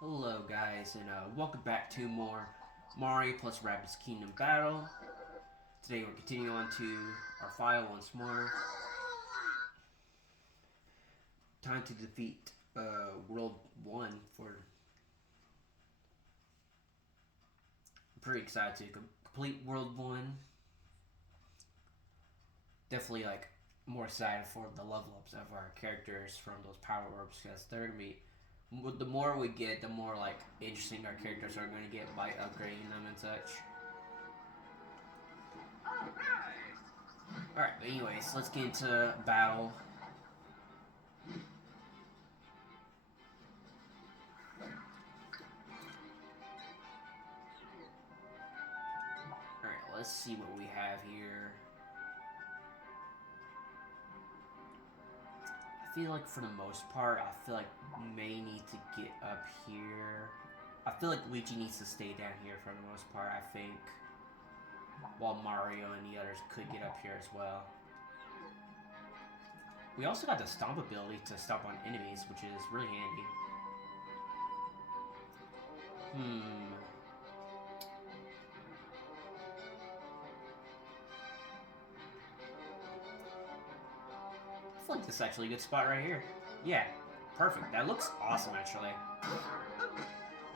Hello guys, and welcome back to more Mario plus Rabbids Kingdom Battle. Today we're continuing on to our file once more. Time to defeat World 1 for... I'm pretty excited to complete World 1. Definitely more excited for the level ups of our characters from those power orbs, because they're going to be... The more we get, the more interesting our characters are going to get by upgrading them and such. Alright, but anyways, let's get into battle. Alright, let's see what we have here. I feel like for the most part, I feel like we may need to get up here. I feel like Luigi needs to stay down here for the most part, I think. While Mario and the others could get up here as well. We also got the stomp ability to stomp on enemies, which is really handy. I feel like this is actually a good spot right here. Yeah, perfect. That looks awesome, actually.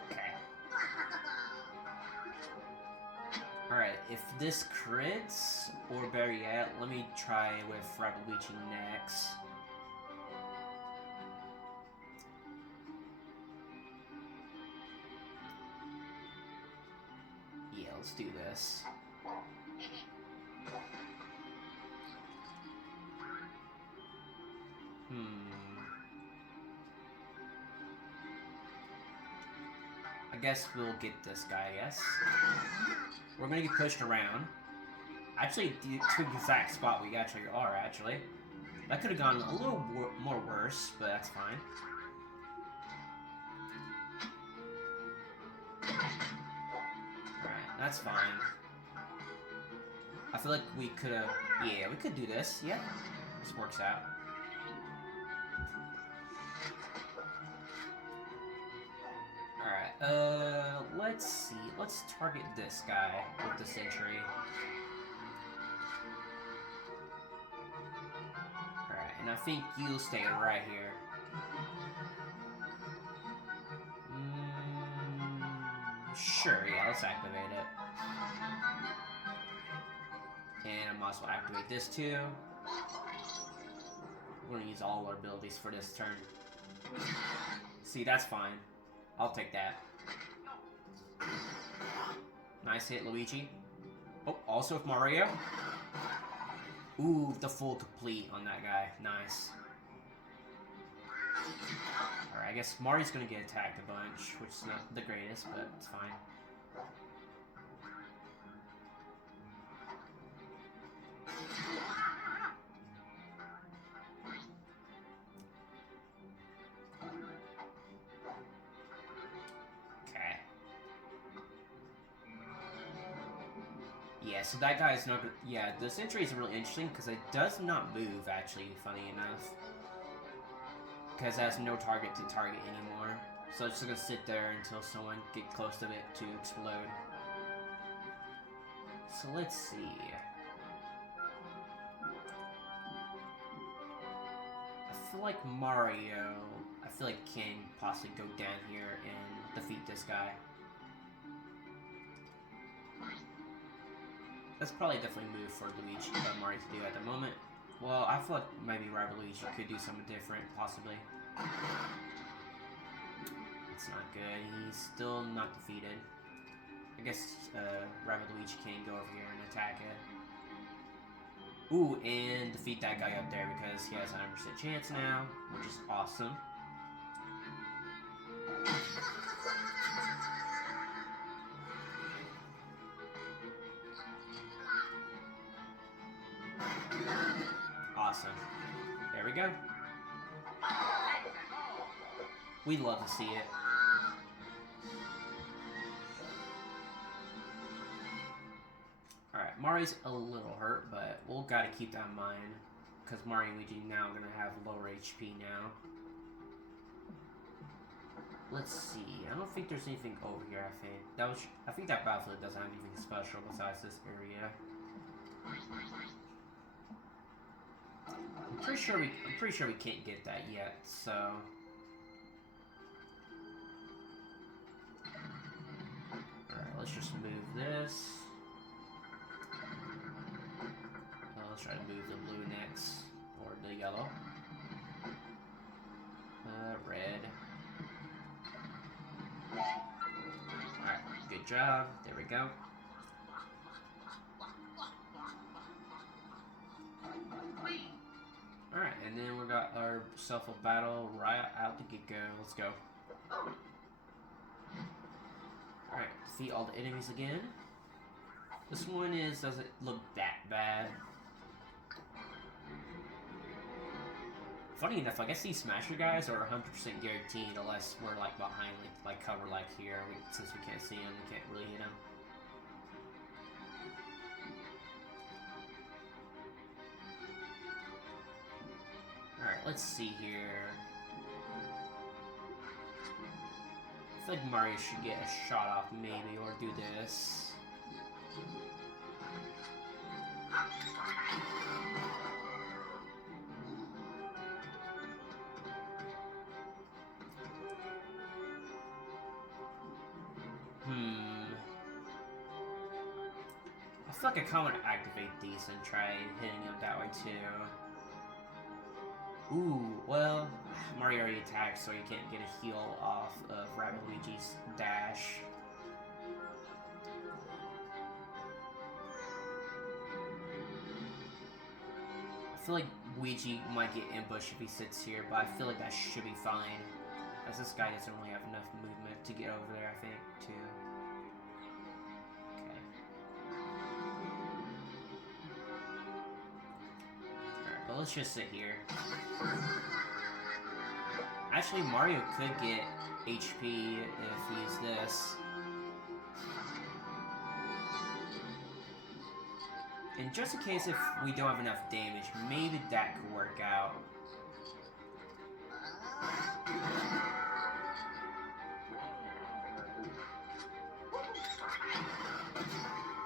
Okay. Alright, if this crits, or better yet, let me try with Rabbids next. Yeah, let's do this. I guess we'll get this guy, yes? We're gonna get pushed around. Actually, the exact spot we actually are, actually. That could have gone a little more worse, but that's fine. Alright, that's fine. I feel like we could have... Yeah, we could do this. Yeah, this works out. Alright, let's see. Let's target this guy with the sentry. Alright, and I think you'll stay right here. Sure, yeah, let's activate it. And I might as well activate this too. We're gonna use all our abilities for this turn. See, that's fine. I'll take that. Nice hit, Luigi. Oh, also with Mario. Ooh, the full complete on that guy. Nice. Alright, I guess Mario's gonna get attacked a bunch, which is not the greatest, but it's fine. Okay. Yeah, so that guy is not... Yeah, the sentry is really interesting because it does not move, actually, funny enough. Because it has no target to target anymore. So it's just gonna sit there until someone gets close to it to explode. So let's see. I feel like Mario, I feel like can possibly go down here and defeat this guy. That's probably definitely a move for Luigi, Mario to do at the moment. Well, I feel like maybe Luigi could do something different, possibly. It's not good. He's still not defeated. I guess Luigi can go over here and attack it. Ooh, and defeat that guy up there because he has a 100% chance now, which is awesome. Awesome. There we go. We love to see it. Alright, Mario's a little hurt, but we'll gotta keep that in mind. Because Mario and Luigi now are gonna have lower HP now. let's see. I don't think there's anything over here. I think that battlefield doesn't have anything special besides this area. I'm pretty sure we can't get that yet. So. Alright, let's just move this. Let's try to move the blue next, or the yellow. Red. Alright, good job. There we go. Alright, and then we got ourselves a battle right out the get-go. Let's go. Alright, defeat all the enemies again. This one doesn't look that bad. Funny enough, I guess these Smasher guys are 100% guaranteed unless we're like behind like cover like here. Since we can't see them, we can't really hit them. Alright, let's see here. I feel like Mario should get a shot off maybe, or do this. I feel like I kind of want to activate these and try hitting them that way too. Ooh, well, Mario already attacked, so you can't get a heal off of Rabbid Luigi's dash. I feel like Luigi might get ambushed if he sits here, but I feel like that should be fine. As this guy doesn't really have enough movement to get over there, I think, too. Okay. Alright, but let's just sit here. Actually, Mario could get HP if he used this. And just in case if we don't have enough damage, maybe that could work out.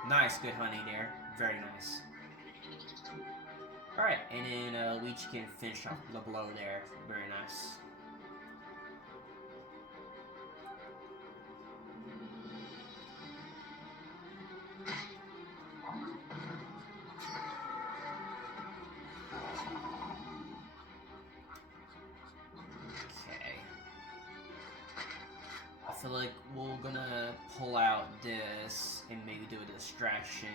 Nice, good honey there. Very nice. Alright, and then Luigi can finish off the blow there. Very nice. I feel like we're gonna pull out this and maybe do a distraction.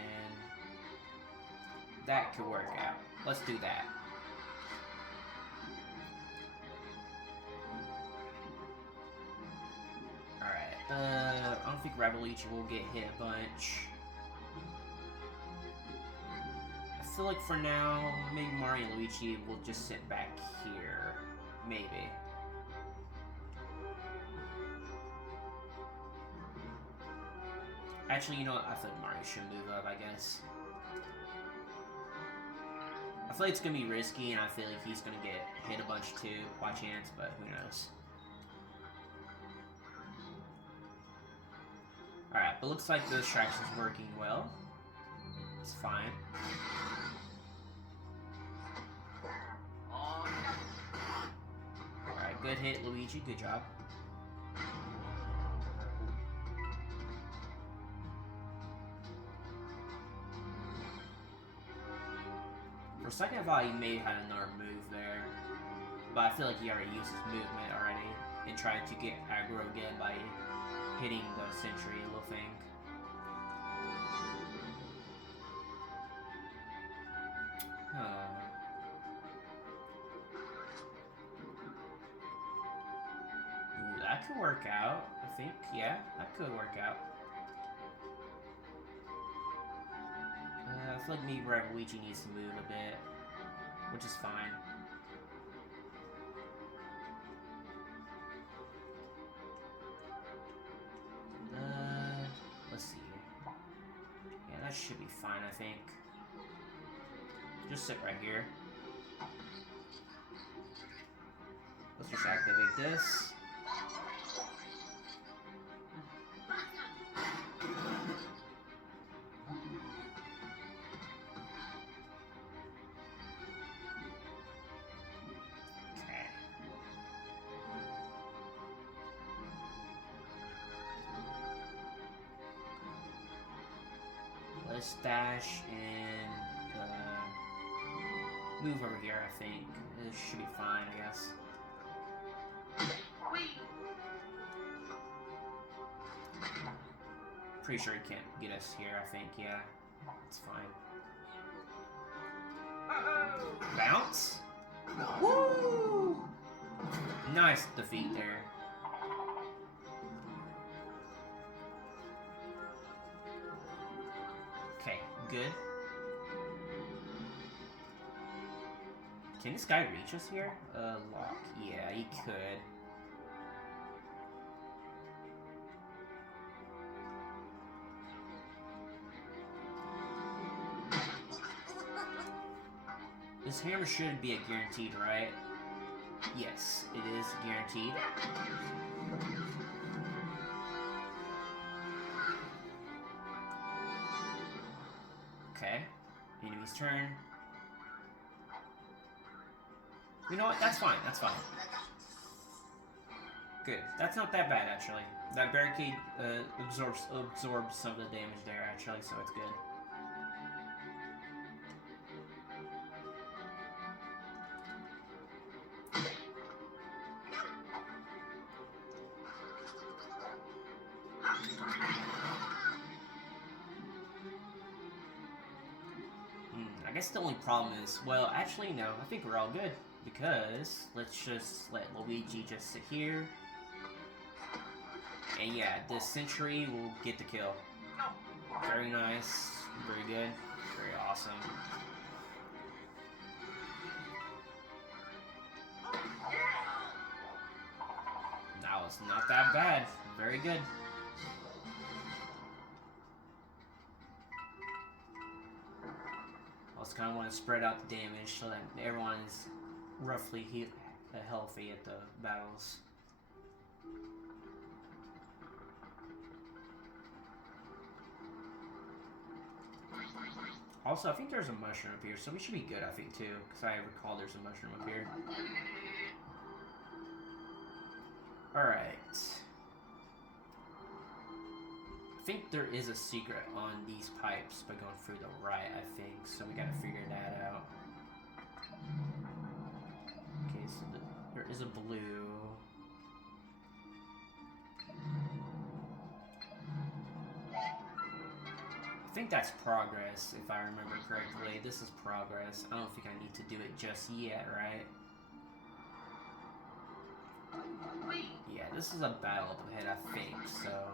That could work out. Let's do that. Alright, I don't think Rabbid Luigi will get hit a bunch. I feel like for now, maybe Mario and Luigi will just sit back here. Maybe. Actually, you know what? I feel like Mario should move up, I guess. I feel like it's gonna be risky, and I feel like he's gonna get hit a bunch too, by chance, but who knows. Alright, but looks like the distraction's working well. It's fine. Alright, good hit, Luigi. Good job. For a second I thought he may have had another move there, but I feel like he already used his movement already and tried to get aggro again by hitting the sentry little thing. Ooh, that could work out, I think. Yeah, that could work out. I feel like maybe Luigi needs to move a bit, which is fine. Let's see. Yeah, that should be fine, I think. Just sit right here. Let's just activate this. let's dash and move over here, I think. It should be fine, I guess. Pretty sure he can't get us here, I think, yeah. It's fine. Bounce? Woo! Nice defeat there. Okay, good. Can this guy reach us here? Lock. Yeah, he could. This hammer should be a guaranteed, right? Yes, it is guaranteed. Okay. Enemy's turn. You know what? That's fine. That's fine. Good. That's not that bad, actually. That barricade absorbs some of the damage there, actually, so it's good. I guess the only problem is, well, actually, no. I think we're all good. Because, let's just let Luigi just sit here. And yeah, this Sentry will get the kill. Very nice. Very good. Very awesome. That was not that bad. Very good. I just kind of want to spread out the damage so that everyone is roughly healthy at the battles. Also, I think there's a mushroom up here, so we should be good, I think, too. Because I recall there's a mushroom up here. Alright. I think there is a secret on these pipes by going through the right, I think. So we gotta figure that out. Okay, so there is a blue. I think that's progress, if I remember correctly. This is progress. I don't think I need to do it just yet, right? Yeah, this is a battle up ahead, I think, so...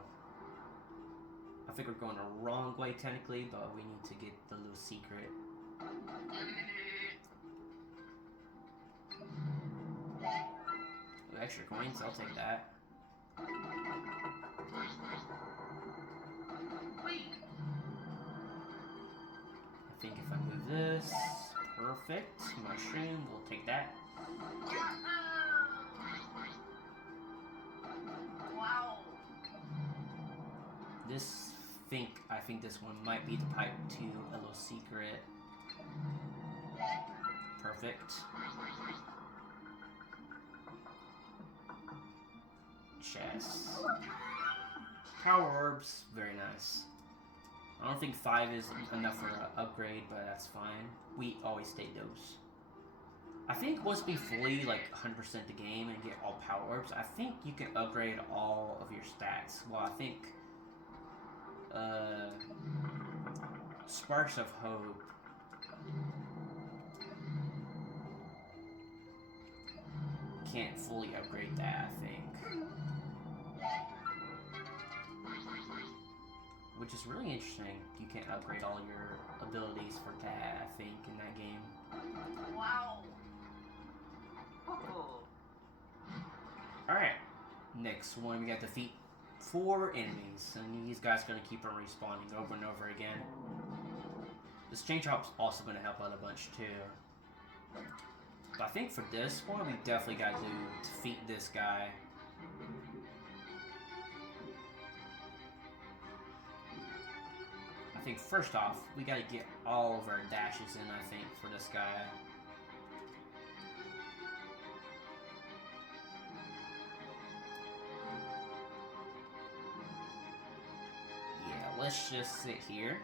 I think we're going the wrong way, technically, but we need to get the little secret. Ooh, extra coins, I'll take that. I think if I move this, perfect. Mushroom, we'll take that. Wow. I think this one might be the pipe to a little secret. Perfect. Chest. Power orbs, very nice. I don't think 5 is enough for an upgrade, but that's fine. We always take those. I think once we fully, like, 100% the game and get all power orbs, I think you can upgrade all of your stats. Well, I think Sparks of Hope can't fully upgrade that, I think. Which is really interesting. You can't upgrade all your abilities for that, I think, in that game. Wow. Alright. Next one, we got to defeat 4 enemies. And these guys are going to keep on respawning over and over again. This change hop's also going to help out a bunch, too. But I think for this one, we definitely got to defeat this guy. I think first off, we gotta get all of our dashes in, I think, for this guy. Yeah, let's just sit here.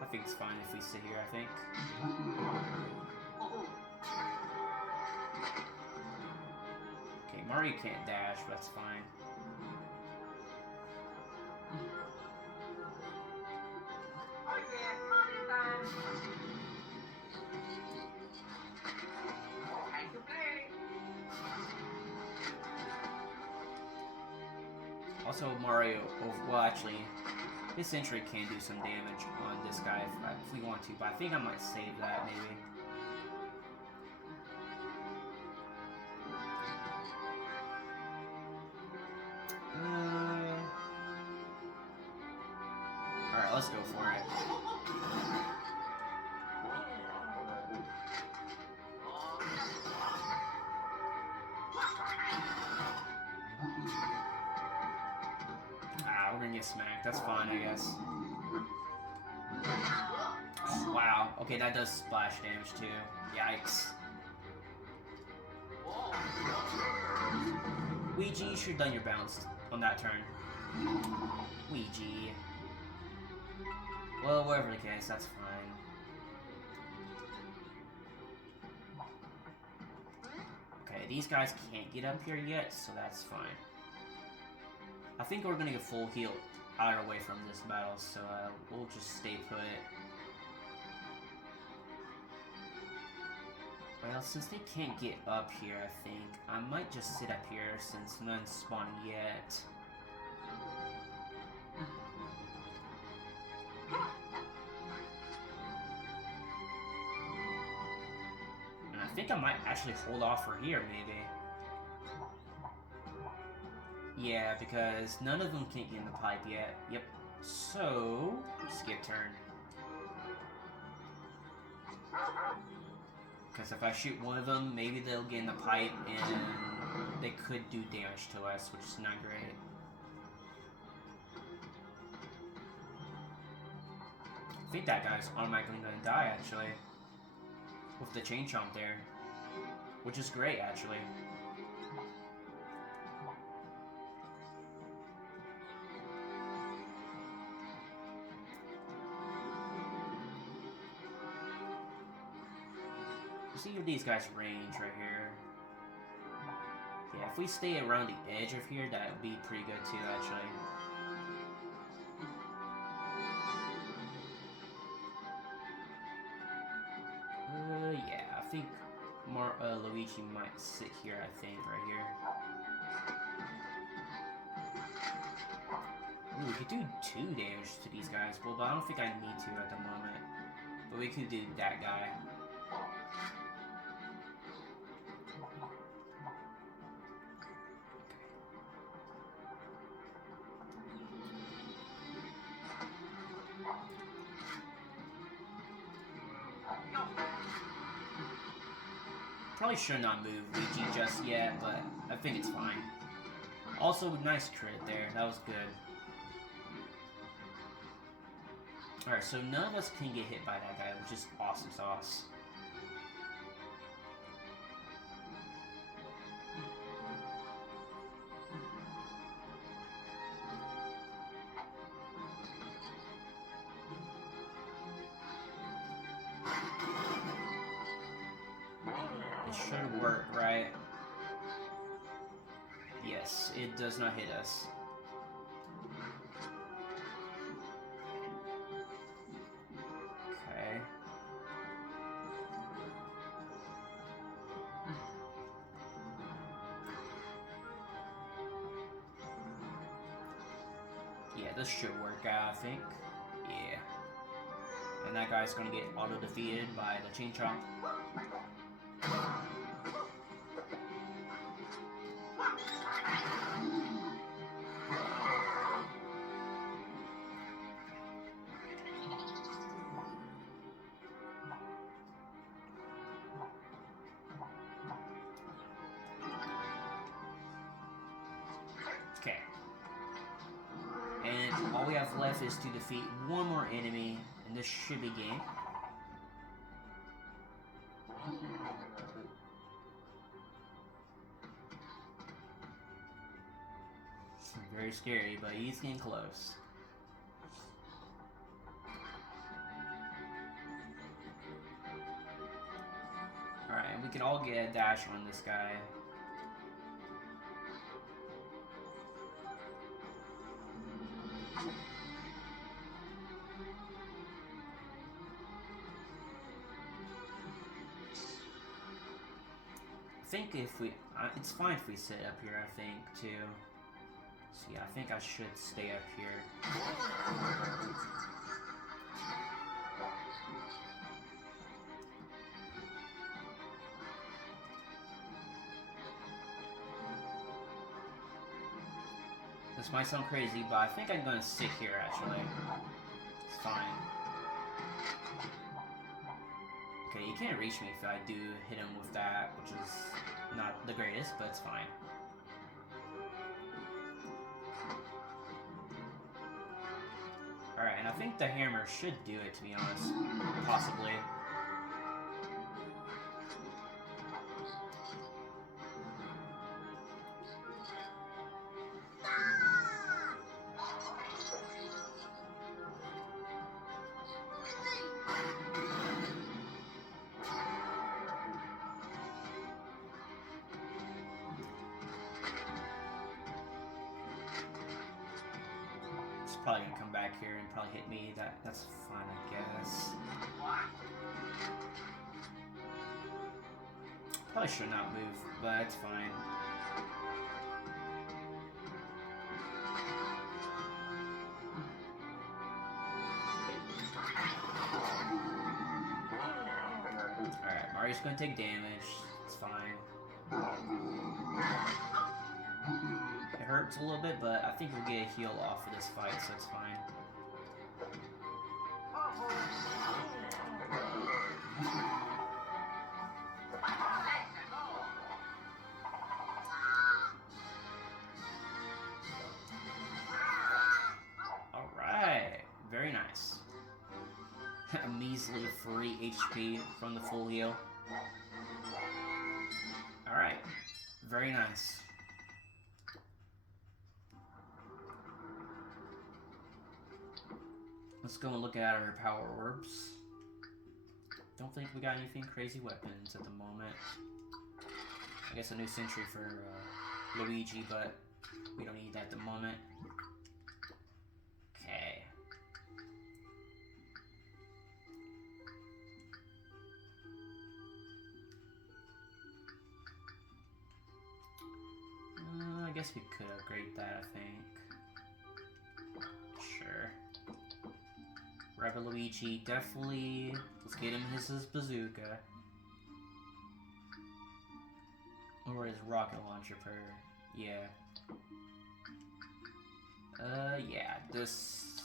I think it's fine if we sit here, I think. Okay, Mario can't dash, but that's fine. Oh yeah, Mario time. Time to play. Also, Mario, well, actually, his Sentry can do some damage on this guy if we want to, but I think I might save that, maybe. Alright, let's go for it. We're gonna get smacked. That's fine, I guess. Oh, wow. Okay, that does splash damage too. Yikes. Ouija, you should have done your bounce on that turn. Ouija. Well, whatever the case, that's fine. Okay, these guys can't get up here yet, so that's fine. I think we're gonna get full heal either way from this battle, so we'll just stay put. Well, since they can't get up here, I think I might just sit up here since none's spawned yet. And I think I might actually hold off for here, maybe. Yeah, because none of them can get in the pipe yet. Yep. So, skip turn. Because if I shoot one of them, maybe they'll get in the pipe and they could do damage to us, which is not great. I think that guy's automatically gonna die, actually. With the chain chomp there. Which is great, actually. See these guys' range right here. Yeah, if we stay around the edge of here, that would be pretty good too, actually. Yeah, I think Luigi might sit here, I think, right here. Ooh, we could do 2 damage to these guys. Well, but I don't think I need to at the moment. But we could do that guy. Probably should not move Luigi just yet, but I think it's fine. Also, nice crit there. That was good. Alright, so none of us can get hit by that guy, which is awesome sauce. It should work, right? Yes, it does not hit us. Okay. Yeah, this should work out, I think. Yeah. And that guy's gonna get auto-defeated by the chain chomp. Okay. all we have left is to defeat one more enemy, and this should be game. Very scary, but he's getting close. Alright, we can all get a dash on this guy. I think if we, it's fine if we sit up here, I think, too. So yeah, I think I should stay up here. This might sound crazy, but I think I'm gonna sit here, actually. It's fine. Okay, you can't reach me if I do hit him with that, which is not the greatest, but it's fine. Alright, and I think the hammer should do it, to be honest. Possibly. Probably gonna come back here and probably hit me. That's fine, I guess. Probably should not move, but it's fine. Alright, Mario's gonna take damage. It's fine. It hurts a little bit, but I think we'll get a heal off of this fight, so it's fine. Alright, very nice. A measly 3 HP from the full heal. Alright, very nice. Let's go and look at our power orbs. Don't think we got anything crazy weapons at the moment. I guess a new sentry for Luigi, but we don't need that at the moment. Okay. I guess we could upgrade that, I think. Sure. Rabbid Luigi, definitely. Let's get him his bazooka. Or his rocket launcher per. Yeah. Yeah, this.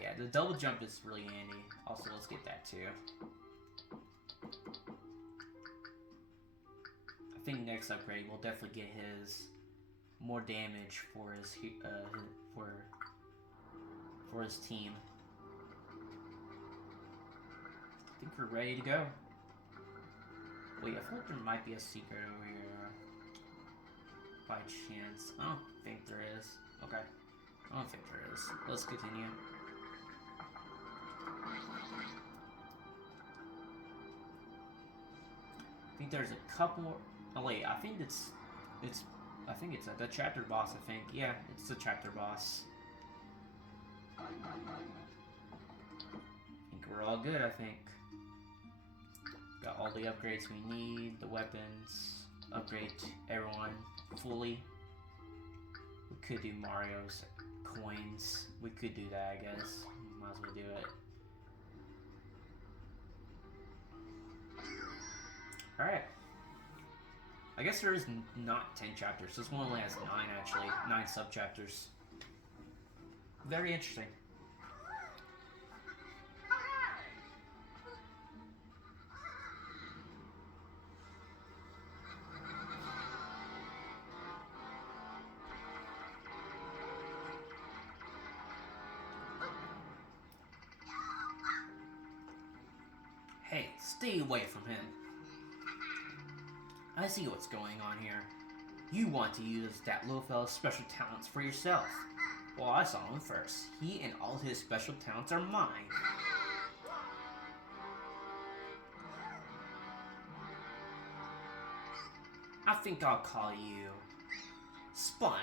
Yeah, the double jump is really handy. Also, let's get that too. I think next upgrade we'll definitely get his more damage for his for his team. I think we're ready to go. Wait, I feel like there might be a secret over here. By chance. I don't think there is. Okay. I don't think there is. Let's continue. I think there's a couple more. Oh wait, I think it's the chapter boss, I think. Yeah, it's the chapter boss. I think we're all good, I think. Got all the upgrades we need, the weapons, upgrade everyone fully. We could do Mario's coins. We could do that, I guess. Might as well do it. Alright. I guess there is not 10 chapters. This one only has 9, actually. 9 sub-chapters. Very interesting. Stay away from him. I see what's going on here. You want to use that little fella's special talents for yourself. Well, I saw him first. He and all his special talents are mine. I think I'll call you Spawny.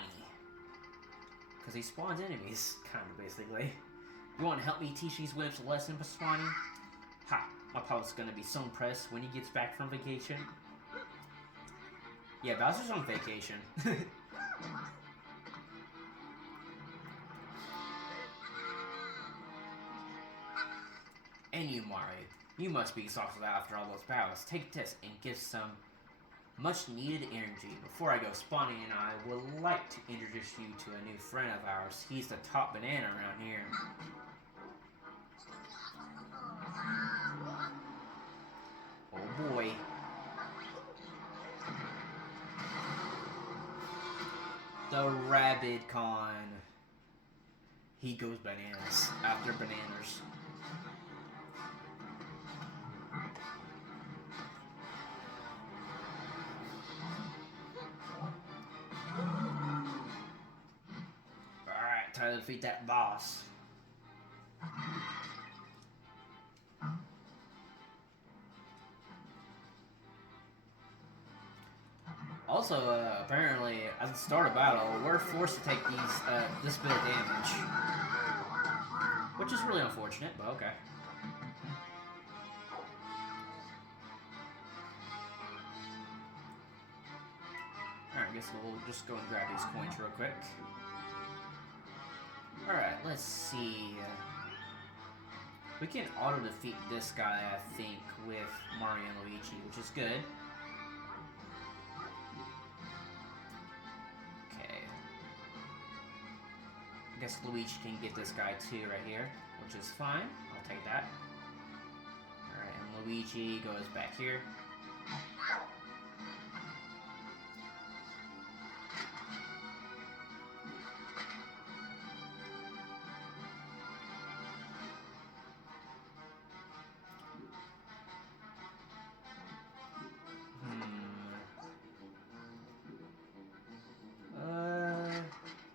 Because he spawns enemies, kind of, basically. You want to help me teach these wimps a lesson, Spawny? Ha! My papa's gonna be so impressed when he gets back from vacation. Yeah, Bowser's on vacation. And you, Mario. You must be exhausted after all those battles. Take a test and give some much needed energy. Before I go, Spawny and I would like to introduce you to a new friend of ours. He's the top banana around here. Oh boy. The Rabbid Con. He goes bananas after bananas. Alright, time to defeat that boss. Also, apparently, at the start of battle, we're forced to take this bit of damage. Which is really unfortunate, but okay. Alright, I guess we'll just go and grab these coins real quick. Alright, let's see. We can auto-defeat this guy, I think, with Mario and Luigi, which is good. I guess Luigi can get this guy too right here, which is fine. I'll take that. Alright, and Luigi goes back here.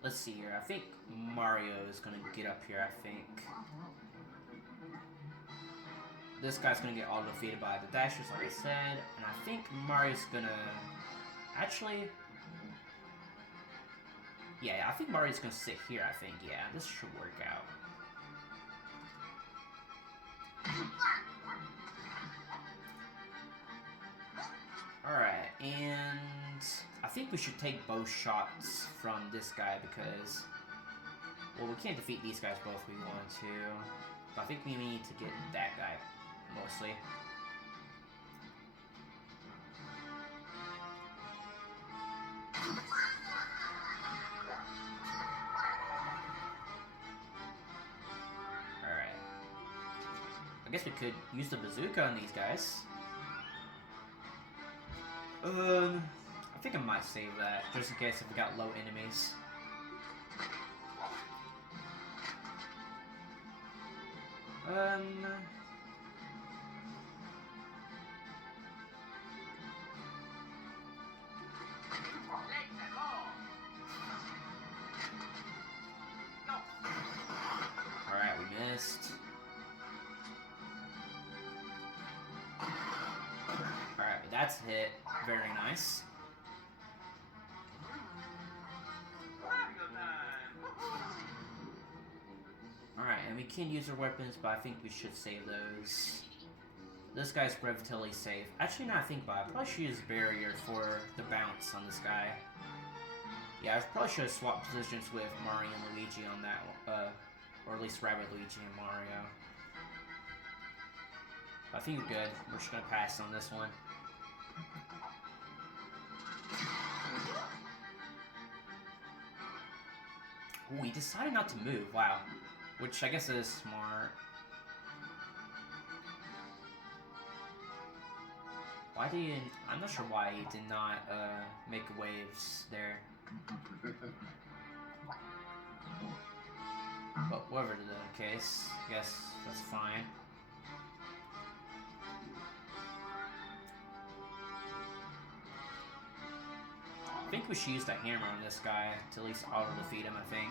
Let's see here. I think Mario is gonna get up here, I think. This guy's gonna get all defeated by the dashers, like I said. And I think Mario's gonna... Actually... Yeah, I think Mario's gonna sit here, I think. Yeah, this should work out. Alright, and... I think we should take both shots from this guy because... Well, we can't defeat these guys both if we want to. But I think we need to get that guy, mostly. Alright. I guess we could use the bazooka on these guys. I think I might save that, just in case if we got low enemies. Alright, we missed. Alright, that's a hit. Very nice. Alright, and we can use our weapons, but I think we should save those. This guy's relatively safe. Actually, now I think about it, I probably should use barrier for the bounce on this guy. Yeah, I probably should have swapped positions with Mario and Luigi on that one. Or at least Rabbid, Luigi, and Mario. But I think we're good. We're just gonna pass on this one. Ooh, he decided not to move. Wow. Which I guess is smart. Why did he... I'm not sure why he did not make waves there. But whatever the case, I guess that's fine. I think we should use the hammer on this guy to at least auto-defeat him, I think.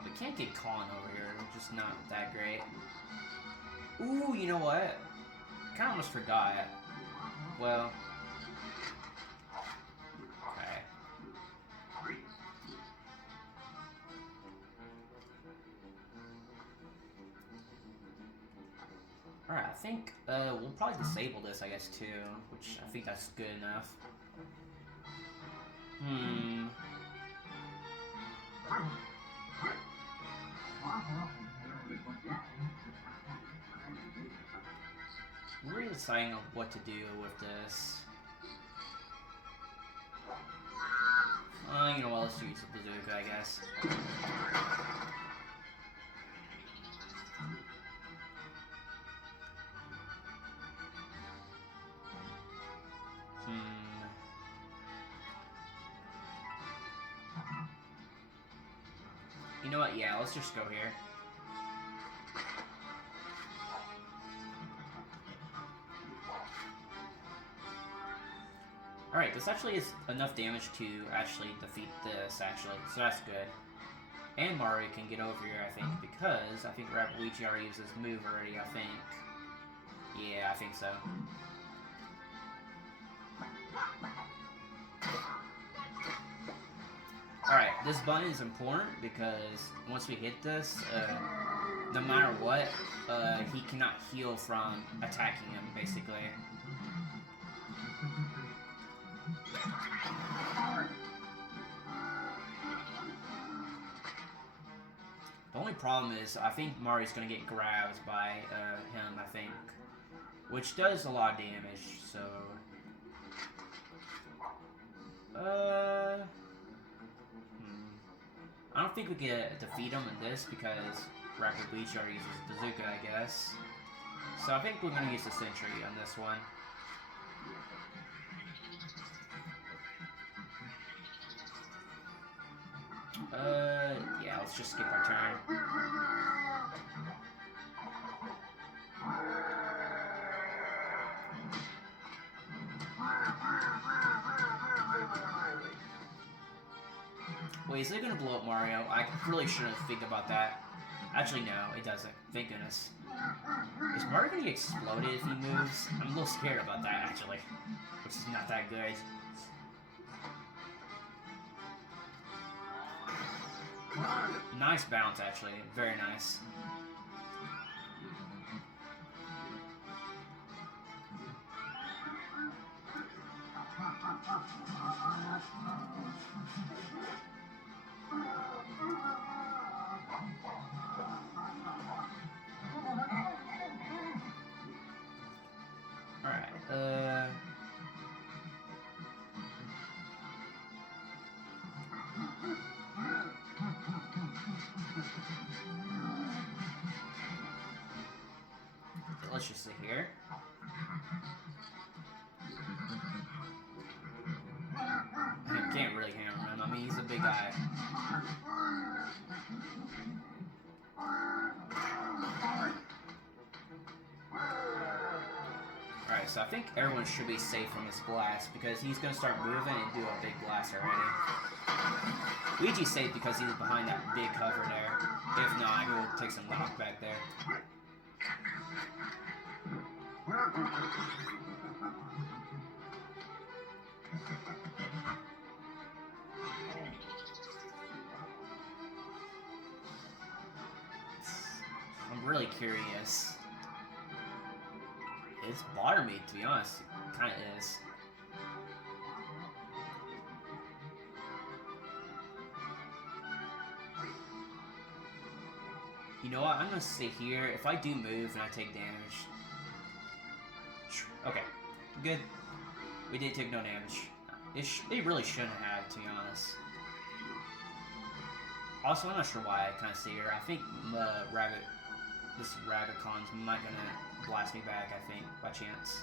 Oh, we can't get Con over here, we're just not that great. Ooh, you know what? Kinda almost forgot. Well... Okay. Alright, I think we'll probably disable this, I guess, too. Which, I think that's good enough. I'm really deciding on what to do with this. You know what, let's use the bazooka, I guess. You know what, yeah, let's just go here. Alright, this actually is enough damage to actually defeat this, actually, so that's good. And Mario can get over here, I think, because I think Luigi already used his move already, I think. Yeah, I think so. Alright, this button is important because once we hit this, no matter what, he cannot heal from attacking him, basically. The only problem is, I think Mario's gonna get grabbed by him, I think. Which does a lot of damage, so... I don't think we can defeat him in this because Rabbids already uses bazooka, I guess. So I think we're gonna use the sentry on this one. Yeah, let's just skip our turn. Wait, is it gonna blow up Mario? I really shouldn't think about that. Actually, no, it doesn't. Thank goodness. Is Mario gonna get exploded if he moves? I'm a little scared about that, actually. Which is not that good. Nice bounce, actually. Very nice. Alright, let's just sit here. I can't really hammer him. I mean, he's a big guy. Alright, so I think everyone should be safe from this blast because he's going to start moving and do a big blast already. Luigi's safe because he's behind that big cover there. If not, he will take some knockback there. I'm really curious. It's bothering me, to be honest. It kind of is. You know what? I'm gonna stay here. If I do move and I take damage... Okay. Good. We did take no damage. It really shouldn't have, to be honest. Also, I'm not sure why I kind of stay here. I think this Rabbid Con's might gonna blast me back, I think, by chance.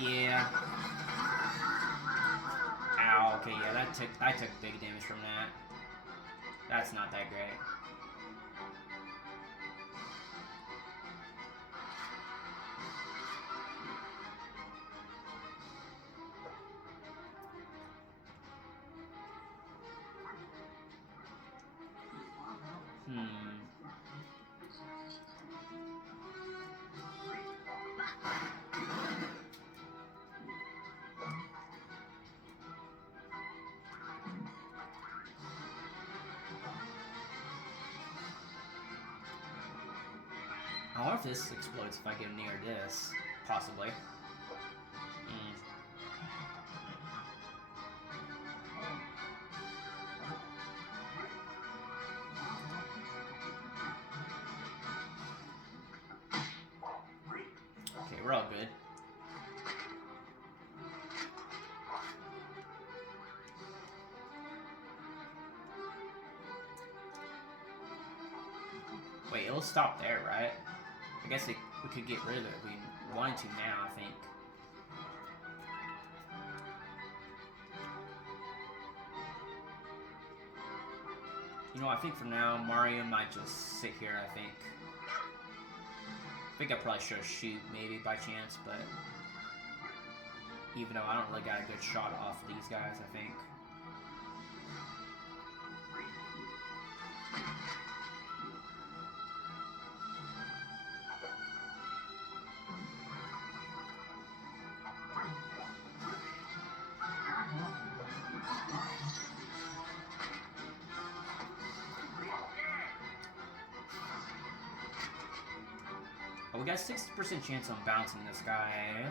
Yeah. Ow, okay, yeah, I took big damage from that. That's not that great. I wonder if this explodes if I get near this. Possibly. Okay, we're all good. Wait, it'll stop there, right? I guess we could get rid of it if we wanted to now, I think. You know, I think for now, Mario might just sit here, I think. I think I probably should have shoot, maybe, by chance, but... Even though I don't really got a good shot off these guys, I think. Oh, we got a 60% chance on bouncing this guy.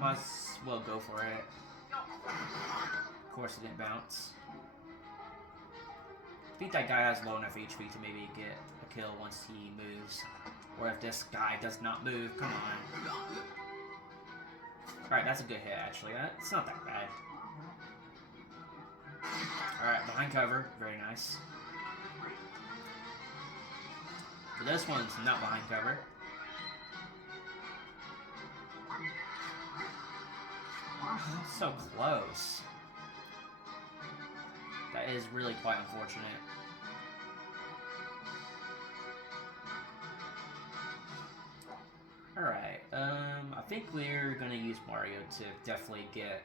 Might as well go for it. Of course it didn't bounce. I think that guy has low enough HP to maybe get a kill once he moves. Or if this guy does not move, come on. Alright, that's a good hit actually. It's not that bad. Alright, behind cover. Very nice. But this one's not behind cover. So close. That is really quite unfortunate. Alright, I think we're gonna use Mario to definitely get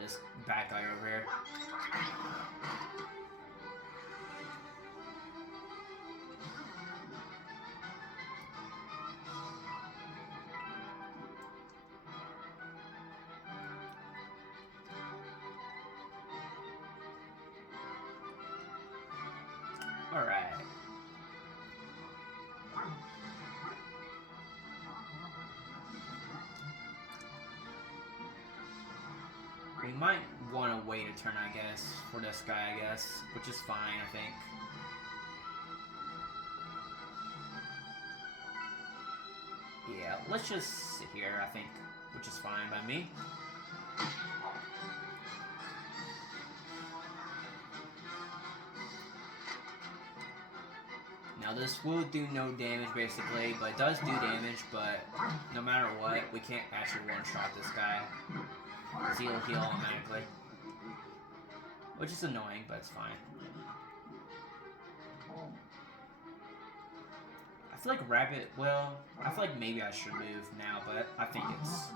this bad guy over here. Alright. We might want to wait a turn, I guess, for this guy, I guess, which is fine, I think. Yeah, let's just sit here, I think, which is fine by me. Now this will do no damage basically, but it does do damage, but no matter what, we can't actually one-shot this guy. Because he'll heal automatically. Which is annoying, but it's fine. I feel like Rabbid, well, I feel like maybe I should move now, but I think it's...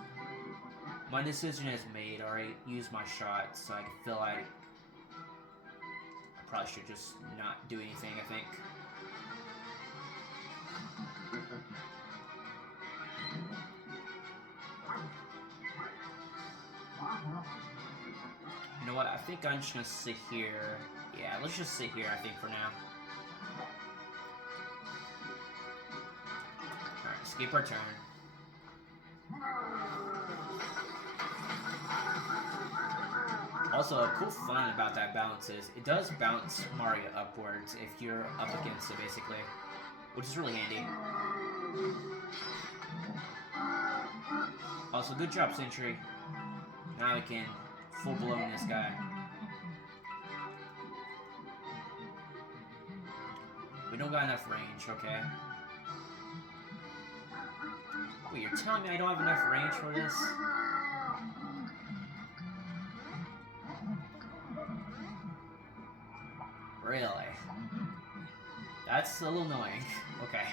My decision is made, alright, use my shot, so I feel like I probably should just not do anything, I think. You know what, I think I'm just gonna sit here. Yeah, let's just sit here, I think, for now. Alright, skip our turn. Also, a cool fun about that bounce is it does bounce Mario upwards if you're up against it, basically. Which is really handy. Also, good job, Sentry. Now we can full-blown this guy. We don't got enough range, okay? You're telling me I don't have enough range for this? Really? That's a little annoying. Okay.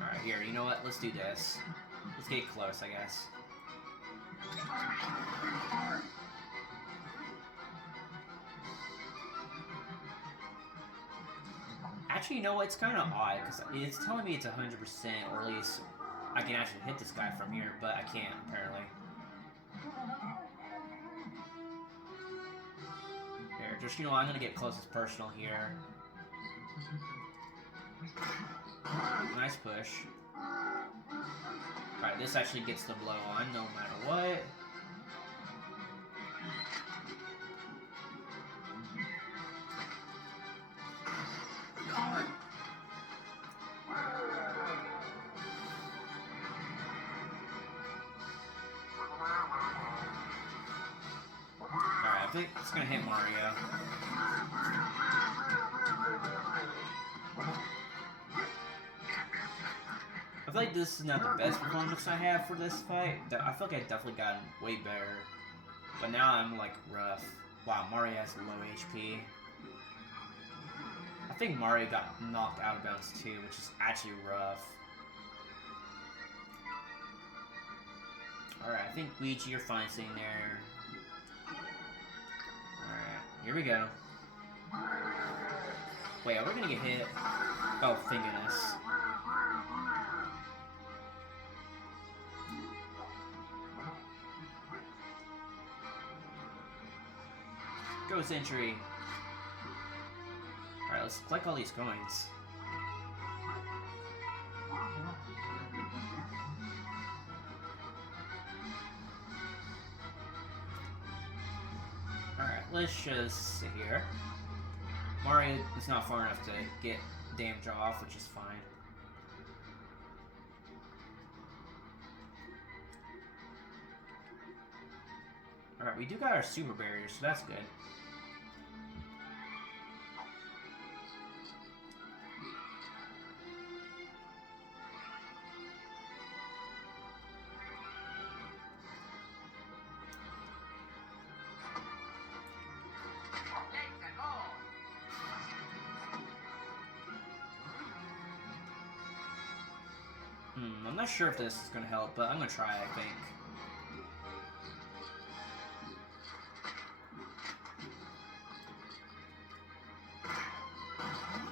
Alright, here, you know what? Let's do this. Let's get close, I guess. Actually, you know what? It's kind of odd, because it's telling me it's 100%, or at least I can actually hit this guy from here, but I can't, apparently. Here, just, you know, I'm gonna get close as personal here. Nice push. Alright, this actually gets the blow on, no matter what. Alright, I think it's gonna hit Mario. I feel like this is not the best performance I have for this fight. I feel like I've definitely gotten way better. But now I'm like rough. Wow, Mario has low HP. I think Mario got knocked out of bounds too, which is actually rough. Alright, I think Luigi, you're fine staying there. Alright, here we go. Wait, are we gonna get hit? Oh, thank goodness. Go Sentry. Alright, let's collect all these coins. Alright, let's just sit here. Mario is not far enough to get damage off, which is fine. Alright, we do got our super barriers, so that's good. I'm not sure if this is going to help, but I'm going to try, I think.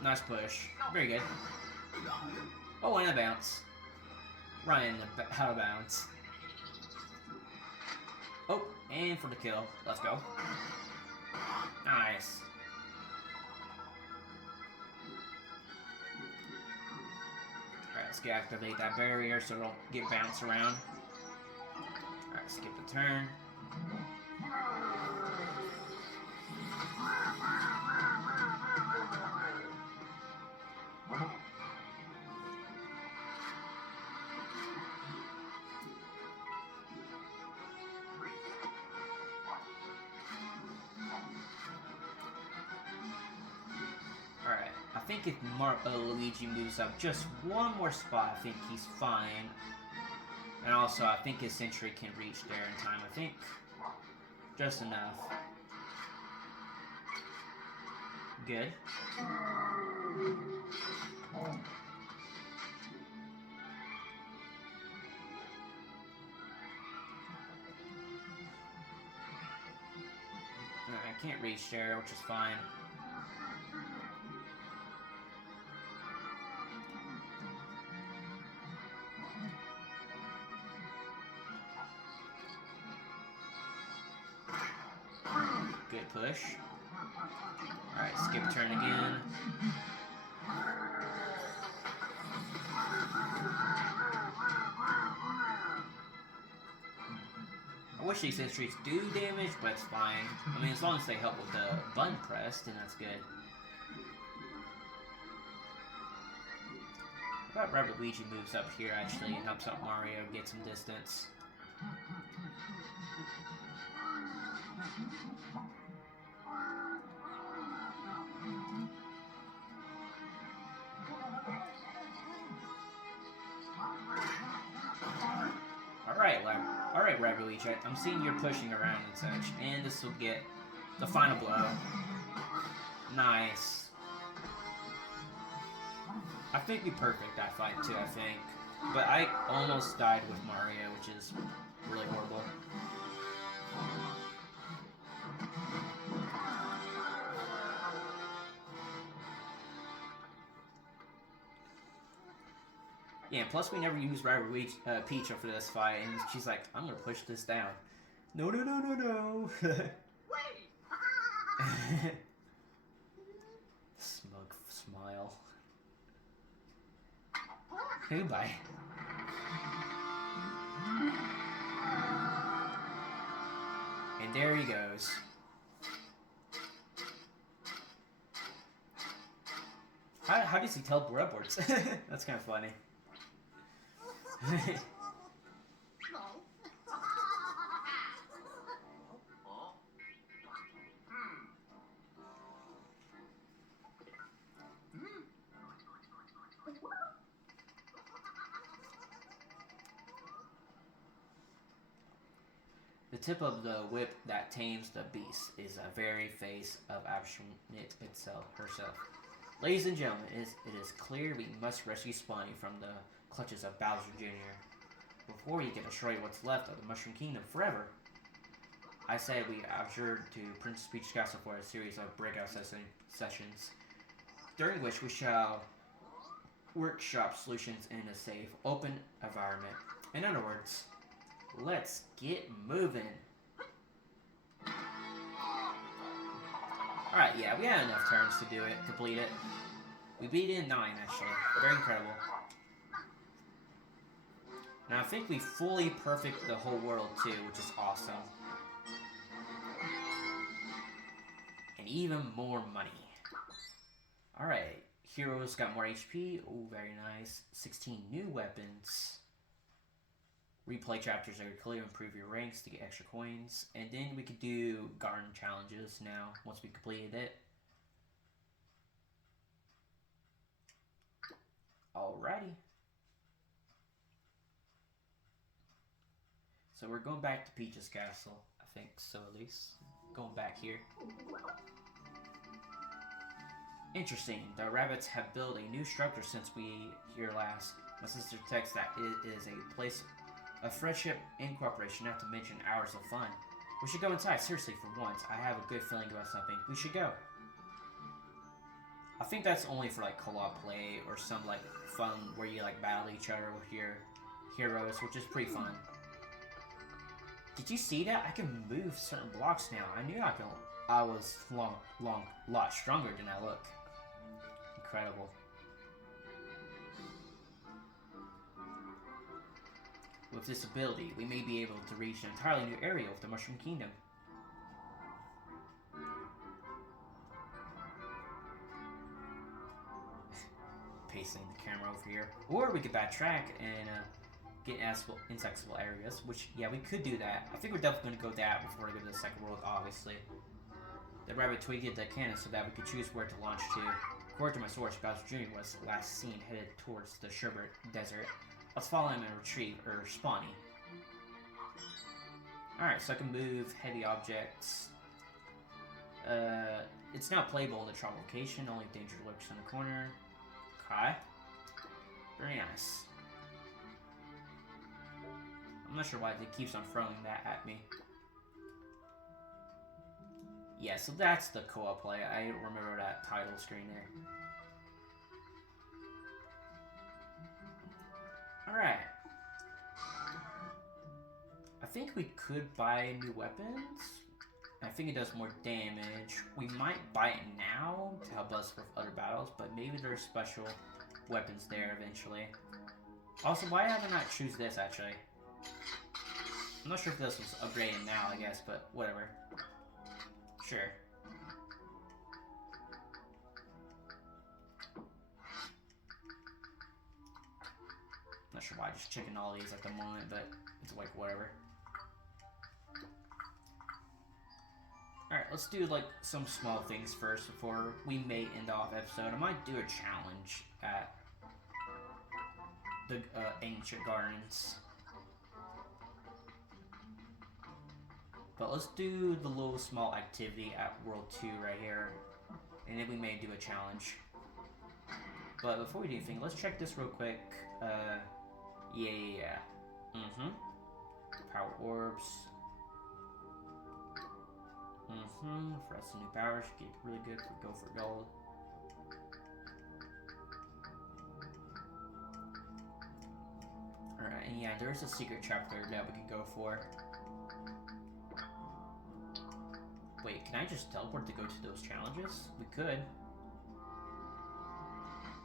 Nice push. Very good. Oh, and a bounce. Ryan out of bounds. Oh, and for the kill. Let's go. Nice. Alright, let's activate that barrier so it'll get bounced around. Alright, skip the turn. I think if Luigi moves up just one more spot, I think he's fine. And also, I think his Sentry can reach there in time. I think just enough. Good. I can't reach there, which is fine. Good push. Alright, skip turn again. I wish these sentries do damage, but it's fine. I mean, as long as they help with the button press, then that's good. How about Rabbid Luigi moves up here actually and helps out Mario get some distance? Alright, Rabbid, I'm seeing you're pushing around and such, and this will get the final blow. Nice. I think we perfect that fight too, I think. But I almost died with Mario, which is really horrible. Yeah, and plus we never used Rabbid Peach for this fight, and she's like, I'm gonna push this down. No, no, no, no, no. Smug smile. Okay, bye. And there he goes. How does he teleport upwards? That's kind of funny. The tip of the whip that tames the beast is the very face of Abshinit herself. Ladies and gentlemen, it is clear we must rescue Spawny from the clutches of Bowser Jr. before he can destroy what's left of the Mushroom Kingdom forever. I say we adjourn to Princess Peach's Castle for a series of breakout sessions, during which we shall workshop solutions in a safe, open environment. In other words, let's get moving. Alright, yeah, we had enough turns to do it, complete it. We beat it in 9, actually. Very incredible. Now, I think we fully perfect the whole world, too, which is awesome. And even more money. Alright, heroes got more HP. Oh, very nice. 16 new weapons. Replay chapters are clear, improve your ranks to get extra coins. And then we could do garden challenges now, once we completed it. Alrighty. So we're going back to Peach's Castle. I think so, at least. Going back here. Interesting. The Rabbids have built a new structure since we here last. My sister texts that it is a place of friendship and cooperation, not to mention hours of fun. We should go inside, seriously, for once. I have a good feeling about something. We should go. I think that's only for like co-op play or some like fun where you like battle each other with your heroes, which is pretty fun. Did you see that? I can move certain blocks now. I knew I was lot stronger than I look. Incredible. With this ability, we may be able to reach an entirely new area of the Mushroom Kingdom. Pacing the camera over here. Or we could backtrack and get inaccessible areas, which, yeah, we could do that. I think we're definitely going to go that before we go to the second world, obviously. The Rabbid tweaked the cannon so that we could choose where to launch to. According to my source, Bowser Jr. was last seen headed towards the Sherbet Desert. Let's follow him and retrieve Spawny. Alright, so I can move heavy objects. It's now playable in the trial location. Only danger lurks in the corner. Okay. Very nice. I'm not sure why it keeps on throwing that at me. Yeah, so that's the co-op play. I remember that title screen there. Alright. I think we could buy new weapons. I think it does more damage. We might buy it now to help us with other battles, but maybe there's special weapons there eventually. Also, why haven't I choose this actually? I'm not sure if this was upgraded now, I guess, but whatever. Sure. Not sure why I just checking all these at the moment, but It's like whatever. Alright, let's do like some small things first before we may end off episode. I might do a challenge at the Ancient Gardens. But let's do the little small activity at World 2 right here. And then we may do a challenge. But before we do anything, let's check this real quick. Yeah. Power orbs. For us, a new power should get really good for go for gold. Alright, and yeah, there's a secret chapter that we can go for. Wait, can I just teleport to go to those challenges? We could.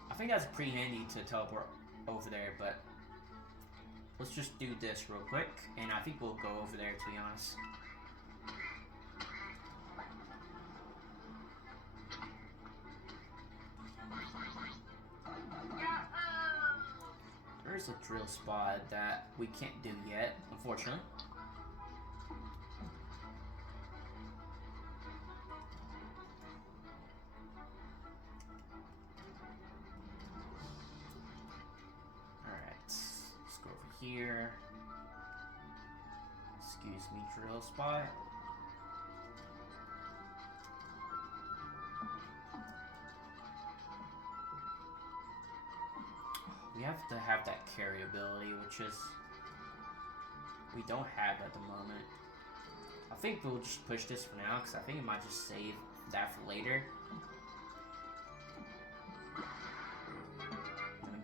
I think that's pretty handy to teleport over there, but let's just do this real quick, and I think we'll go over there, to be honest. There's a drill spot that we can't do yet, unfortunately. Here. Excuse me, drill spot. We have to have that carry ability, which is we don't have at the moment. I think we'll just push this for now, because I think it might just save that for later.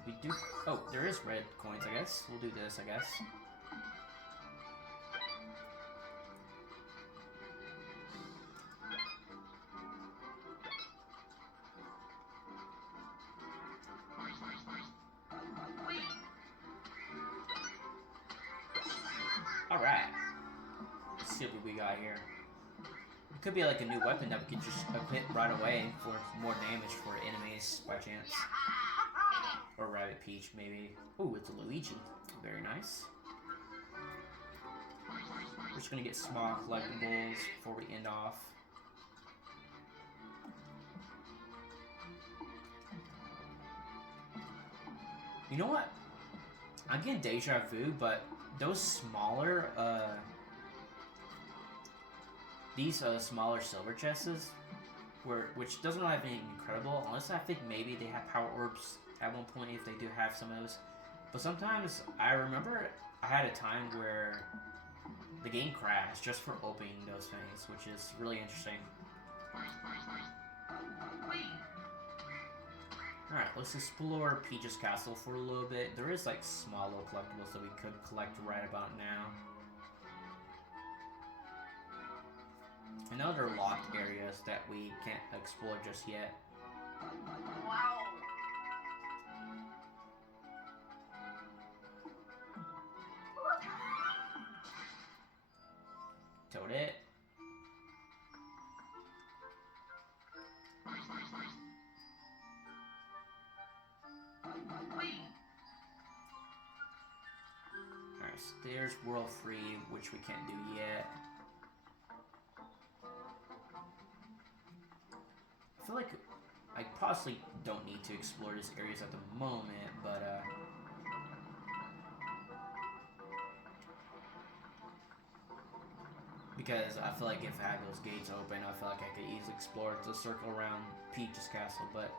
We do. Oh, there is red coins, I guess. We'll do this, I guess. Alright. Let's see what we got here. It could be like a new weapon that we can just equip right away for more damage for enemies, by chance. Or Rabbid Peach, maybe. Ooh, it's a Luigi. Very nice. We're just gonna get small collectibles before we end off. You know what? I'm getting deja vu, but those smaller, these smaller silver chests, which doesn't have anything incredible, unless I think maybe they have power orbs at one point if they do have some of those. But sometimes I remember I had a time where the game crashed just for opening those things, which is really interesting. Alright, let's explore Peach's castle for a little bit. There is like small little collectibles that we could collect right about now. I know there are locked areas that we can't explore just yet. Wow. Toad it. Alright, so there's World Free, which we can't do yet. I feel like I possibly don't need to explore these areas at the moment, but because I feel like if I had those gates open, I feel like I could easily explore the circle around Peach's castle, but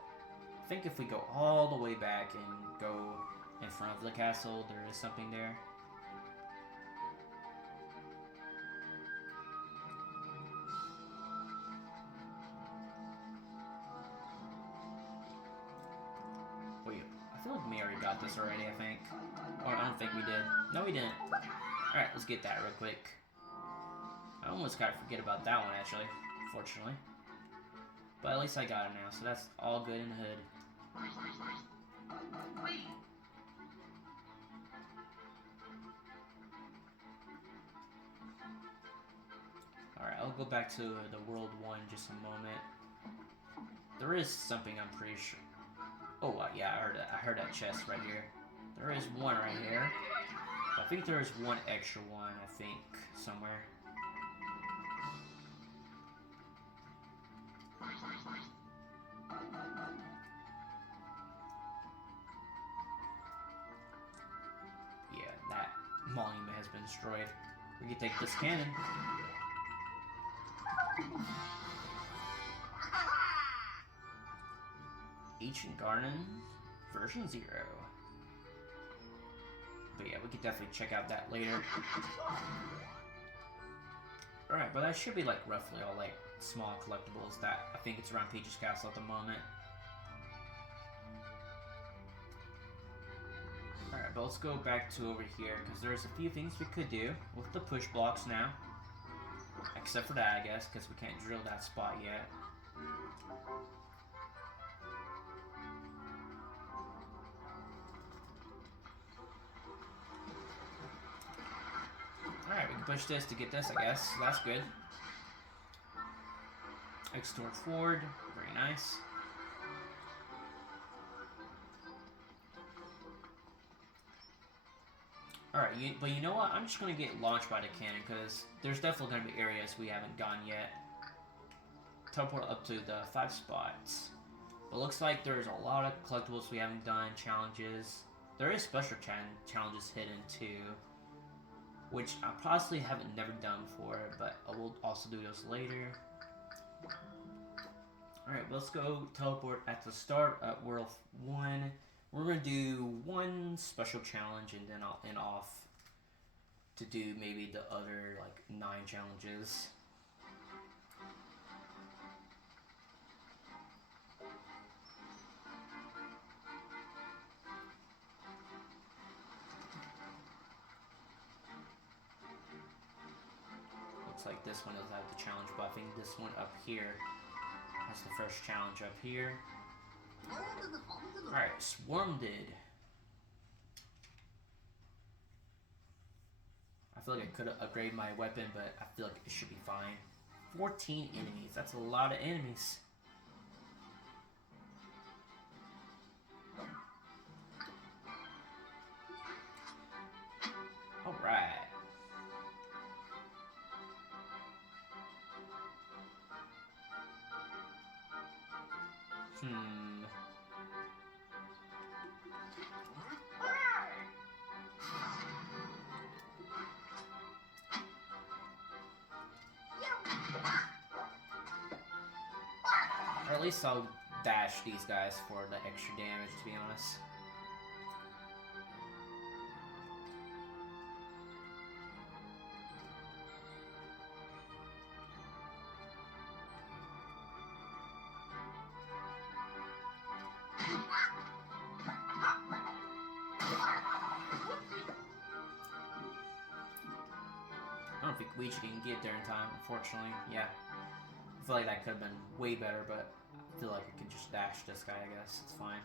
I think if we go all the way back and go in front of the castle, there is something there. Wait, I feel like we already got this already, I think. Or I don't think we did. No, we didn't. Alright, let's get that real quick. I almost got to forget about that one, actually, fortunately. But at least I got it now, so that's all good in the hood. Alright, I'll go back to the World 1 just a moment. There is something I'm pretty sure. Oh, yeah, I heard that chest right here. There is one right here. I think there's one extra one, I think, somewhere. Yeah, that monument has been destroyed. We can take this cannon. Ancient Garden version 0. But yeah, we could definitely check out that later. Alright, but that should be like roughly all like small collectibles that I think it's around Peach's Castle at the moment. Alright, but let's go back to over here because there's a few things we could do with the push blocks now. Except for that, I guess, because we can't drill that spot yet. Alright, we can push this to get this, I guess. So that's good. X towards forward. Very nice. Alright, but you know what? I'm just going to get launched by the cannon because there's definitely going to be areas we haven't gone yet. Teleport up to the 5 spots. But looks like there's a lot of collectibles we haven't done, challenges. There is special challenges hidden too, which I possibly haven't never done before, but I will also do those later. Alright, let's go teleport at the start at World 1. We're going to do one special challenge and then I'll end off to do maybe the other like 9 challenges. Looks like this one doesn't have the challenge, but I think this one up here has the first challenge up here. Alright, Swarmed. I feel like I could have upgraded my weapon, but I feel like it should be fine. 14 enemies. That's a lot of enemies. Alright. Or at least I'll dash these guys for the extra damage, to be honest. I don't think we can get there in time, unfortunately. Yeah. I feel like that could have been way better, but I feel like I can just dash this guy, I guess. It's fine.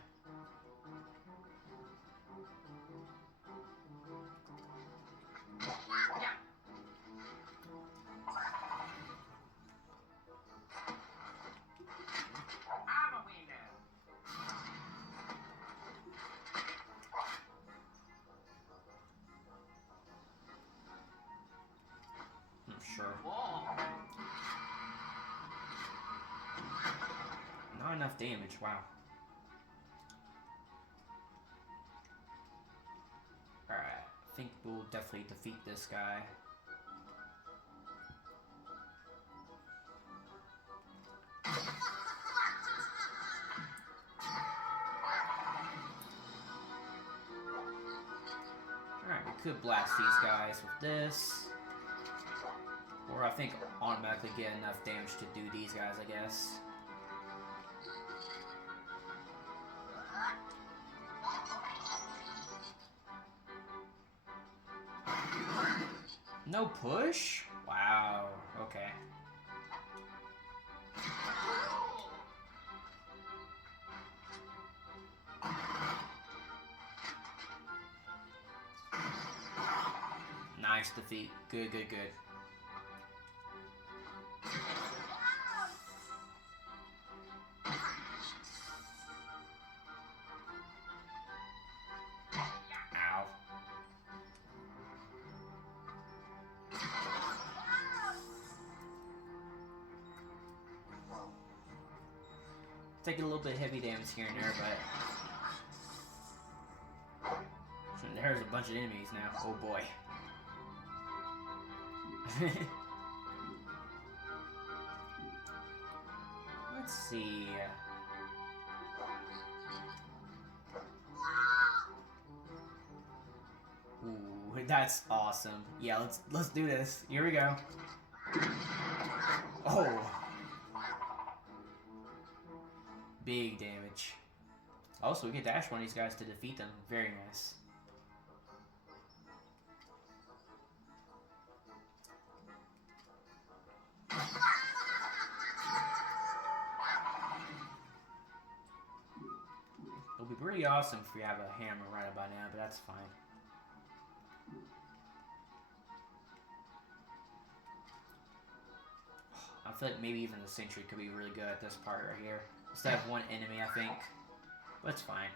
Sure. Not enough damage, wow. Alright, I think we'll definitely defeat this guy. Alright, we could blast these guys with this. Or I think automatically get enough damage to do these guys, I guess. No push? Wow, okay. Nice defeat. Good, good, good. Ow. taking a little bit of heavy damage here and there, but there's a bunch of enemies now. Oh boy. Let's see. Ooh, that's awesome. Yeah, let's do this. Here we go. Oh. Big damage. Also, we can dash one of these guys to defeat them. Very nice. It'll be pretty awesome if we have a hammer right about now, but that's fine. I feel like maybe even the sentry could be really good at this part right here. Instead of one enemy, I think. But it's fine.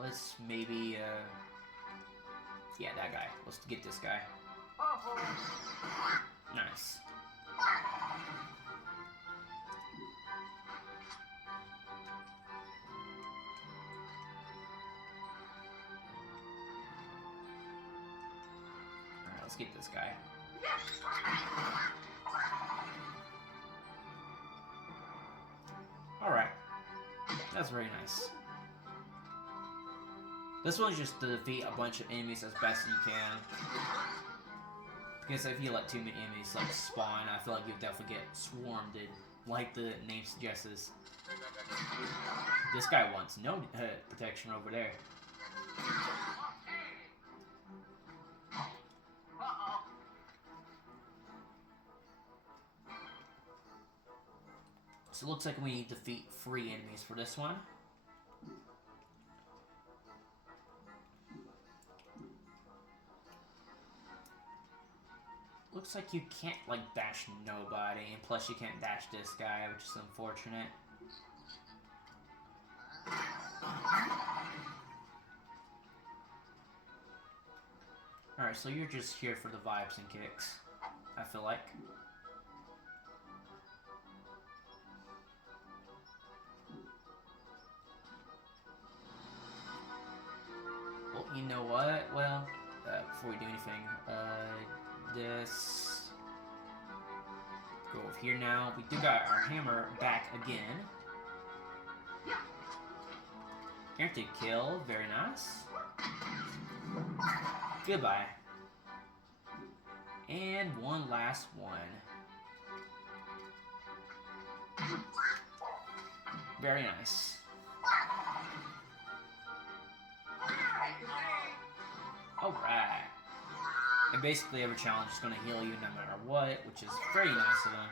Let's maybe, yeah, that guy. Let's get this guy. Nice. Alright, let's get this guy. Alright. That's very nice. This one's just to defeat a bunch of enemies as best as you can. Because if you let too many enemies like spawn, I feel like you'll definitely get swarmed, like the name suggests. This guy wants no protection over there. So it looks like we need to defeat 3 enemies for this one. Looks like you can't, like, dash nobody, and plus you can't dash this guy, which is unfortunate. Alright, so you're just here for the vibes and kicks, I feel like. Well, you know what? Well, before we do anything, this. Go over here now. We do got our hammer back again. Guaranteed kill. Very nice. Goodbye. And one last one. Very nice. Alright. And basically every challenge is going to heal you no matter what, which is very nice of them.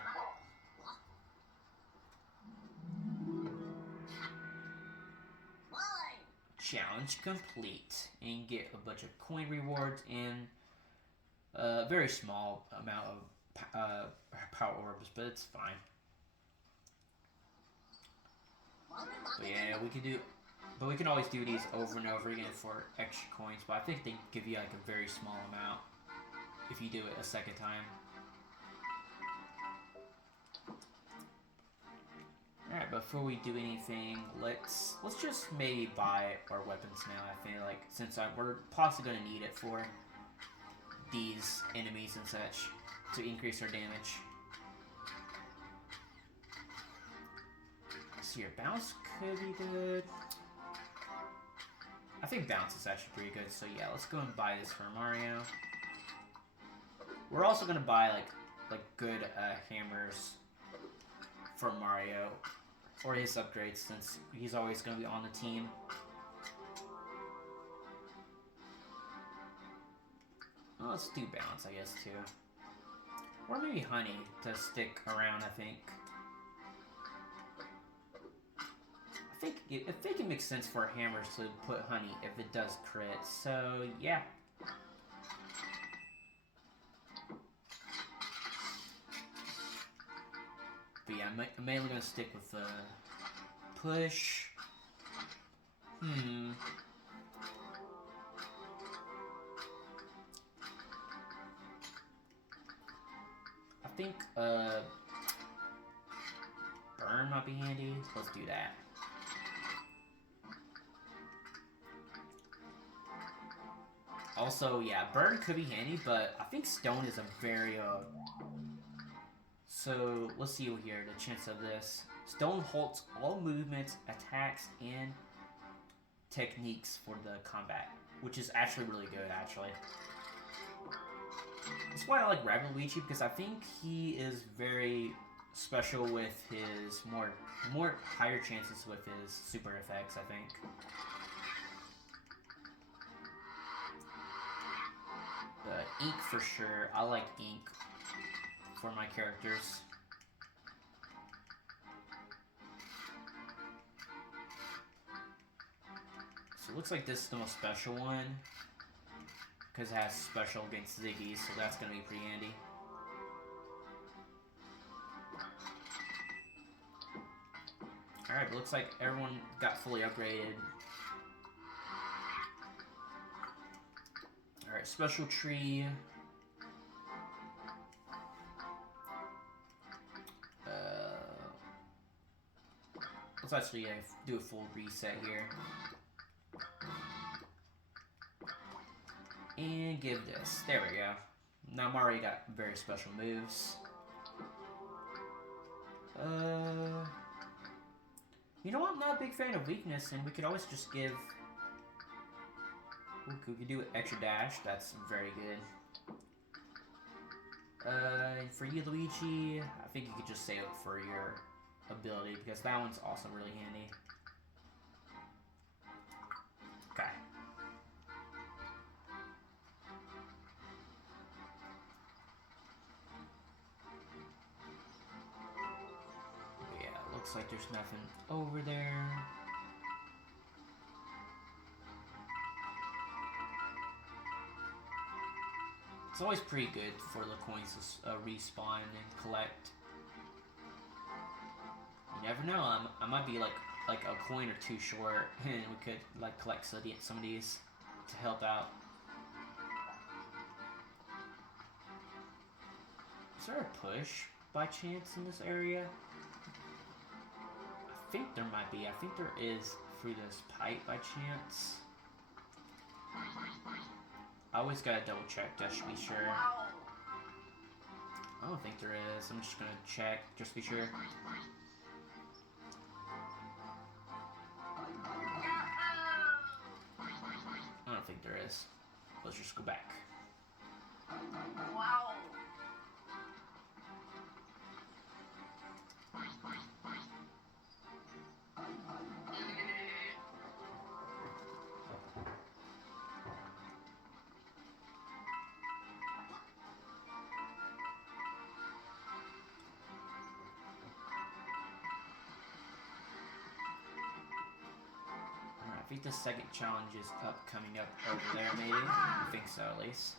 Challenge complete. And you get a bunch of coin rewards and a very small amount of power orbs, but it's fine. But yeah, we can always do these over and over again for extra coins, but I think they give you like a very small amount if you do it a second time. Alright, before we do anything, let's just maybe buy our weapons now. I feel like since we're possibly going to need it for these enemies and such to increase our damage. So your bounce could be good. I think bounce is actually pretty good, so yeah, let's go and buy this for Mario. We're also gonna buy like good hammers for Mario, or his upgrades since he's always gonna be on the team. let's do balance, I guess, too. Or maybe honey to stick around, I think. I think it makes sense for hammers to put honey if it does crit. So, yeah. But yeah, I'm mainly going to stick with the push. I think burn might be handy. Let's do that. Also, yeah, burn could be handy, but I think stone is a very so let's see here the chance of this. Stone halts all movements, attacks, and techniques for the combat, which is actually really good, actually. That's why I like Rabbid Luigi, because I think he is very special with his more higher chances with his super effects, I think. But ink for sure. I like ink for my characters. So it looks like this is the most special one, because it has special against Ziggy, so that's going to be pretty handy. Alright, but looks like everyone got fully upgraded. Alright, special tree. Let's actually do a full reset here. And give this. There we go. Now Mario got very special moves. You know, I'm not a big fan of weakness, and we could always just give... we could do extra dash. That's very good. And for you, Luigi, I think you could just save it for your ability, because that one's also really handy. Okay. Yeah, looks like there's nothing over there. It's always pretty good for the coins to respawn and collect. You never know, I might be like a coin or two short, and we could like collect some of these to help out. Is there a push by chance in this area? I think there might be. I think there is through this pipe by chance. I always gotta double check just to be sure. I don't think there is. I'm just gonna check just to be sure. I don't think there is. Let's just go back. Wow. I think the second challenge is coming up over there, maybe? I think so, at least.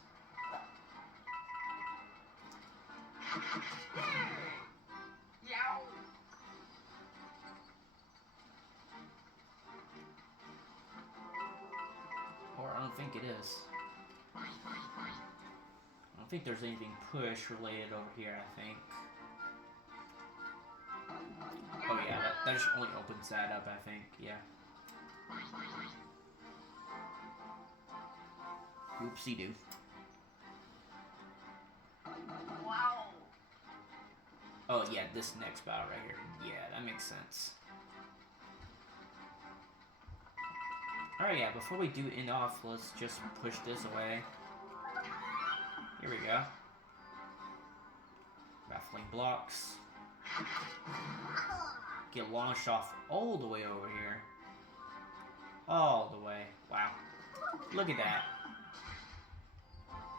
Or I don't think it is. I don't think there's anything push related over here, I think. Oh yeah, that just only opens that up, I think, yeah. Oopsie-doo. Wow. Oh yeah, this next battle right here. Yeah, that makes sense. Alright, yeah, before we do end off, let's just push this away. Here we go. Baffling blocks. Get launched off all the way over here. All the way. Wow. Look at that.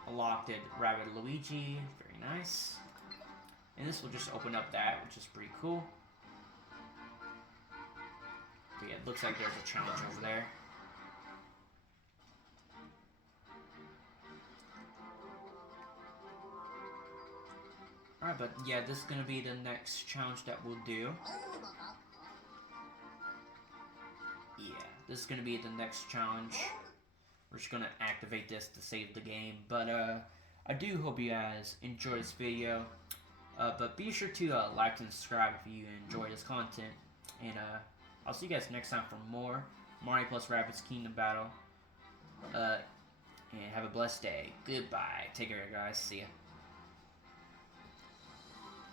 A locked Rabbid Luigi. Very nice. And this will just open up that, which is pretty cool. But yeah, it looks like there's a challenge over there. Alright, but yeah, this is gonna be the next challenge that we'll do. Yeah, this is gonna be the next challenge. We're just gonna activate this to save the game. But I do hope you guys enjoy this video. But be sure to like and subscribe if you enjoy this content. And I'll see you guys next time for more Mario plus Rabbids Kingdom Battle. And have a blessed day. Goodbye. Take care, guys. See ya.